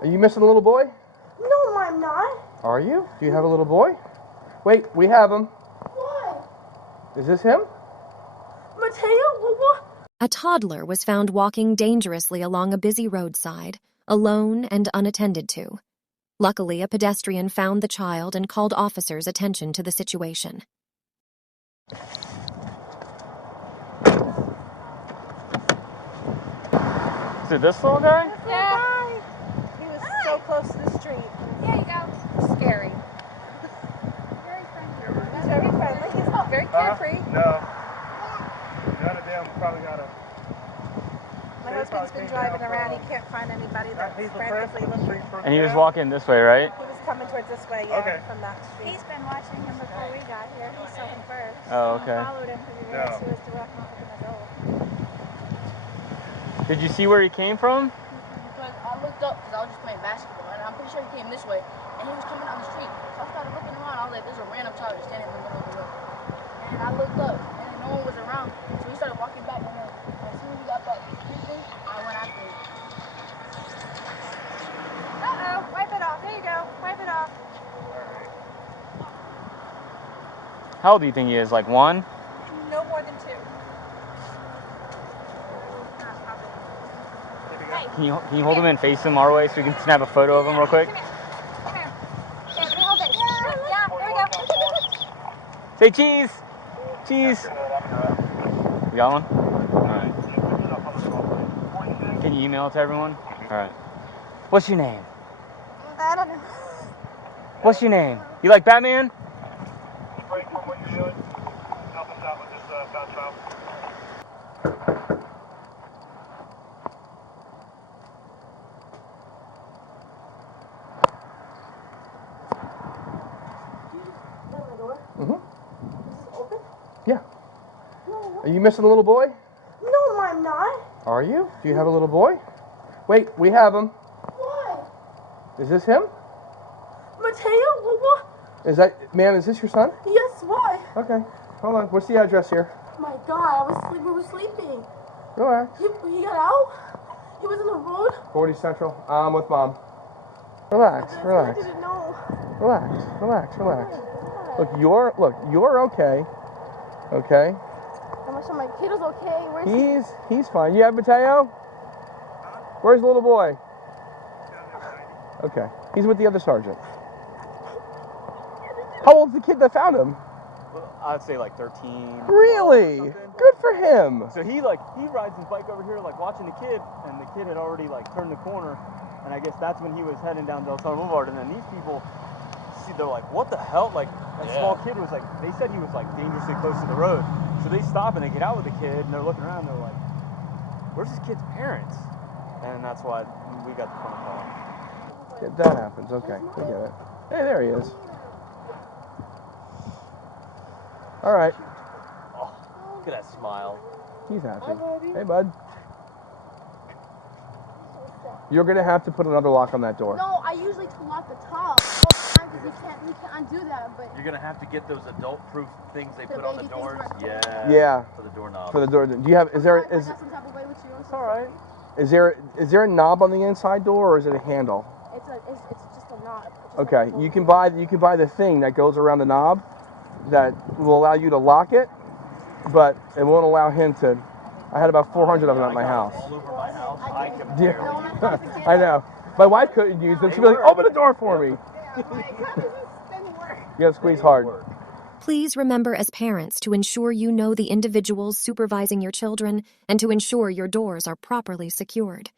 Are you missing a little boy? No, I'm not. Are you? Do you have a little boy? Wait, we have him. What? Is this him? Mateo? What? A toddler was found walking dangerously along a busy roadside, alone and unattended to. Luckily, a pedestrian found the child and called officers' attention to the situation. Is it this little guy? Yeah. He was so close to the street. There you go. Scary. Very friendly. He's very friendly. He's very carefree. No. None of them probably got a... My husband's been driving around. He can't find anybody that's frantically looking. And he was walking this way, right? He was coming towards this way, from that street. He's been watching him before we got here. He saw him first. Oh, okay. I followed him because he realized he was walking off with an adult. Did you see where he came from? Because I looked up because I was just playing basketball, and I'm pretty sure he came this way, and he was coming down the street. So I started looking around. I was like, there's a random child just standing in the middle of the road. And I looked up, and no one was around. So he started walking back, and then as soon as he got up creeping, I went after him. Uh-oh. Wipe it off. There you go. Wipe it off. How old do you think he is? Like 1? No more than 2. Can you hold him and face him our way so we can snap a photo of him real quick? Come here. Yeah, let me hold it. Yeah, there we go. Say cheese! Cheese! You got one? Alright. Can you email it to everyone? Alright. What's your name? I don't know. What's your name? You like Batman? What you're doing? Help us out with this found child. Yeah. Are you missing a little boy? No, I'm not. Are you? Do you have a little boy? Wait, we have him. What? Is this him? Mateo? What? Is this your son? Yes, why? Okay. Hold on. What's the address here? My God, we were sleeping. Relax. He got out? He was in the road? 40 Central. I'm with Mom. Relax, relax. I didn't know. Relax, relax, relax. Look, you're okay. Okay? I'm not sure my kid is okay. Where's He's fine. You have Mateo? Where's the little boy? Okay. He's with the other sergeant. How old's the kid that found him? I'd say like 13. Really? Good for him. So he rides his bike over here like watching the kid, and the kid had already like turned the corner, and I guess that's when he was heading down Del Toro Boulevard, and then these people they're like, what the hell? Like that small kid was like, they said he was like dangerously close to the road. So they stop and they get out with the kid, and they're looking around, and they're like, where's this kid's parents? And that's why we got the phone call. Yeah, that happens. Okay, we get it. Hey, there he is. All right. Oh, look at that smile. He's happy. Hey, bud. You're gonna have to put another lock on that door. No, I usually lock the top all the time because you can't undo that. But You're gonna have to get those adult-proof things they put on the baby doors. things Yeah. For the doorknob. For the door. Do you have? Is there? I Is got some type of way with you. It's all right. is there a knob on the inside door, or is it a handle? It's just a knob. Okay, you can buy the thing that goes around the knob that will allow you to lock it, but it won't allow him to. I had about 400 of them at my house. All over my house. I can Yeah. I know. My wife couldn't use them. She'd be like, open the door for me. You gotta squeeze hard. Please remember as parents to ensure you know the individuals supervising your children and to ensure your doors are properly secured.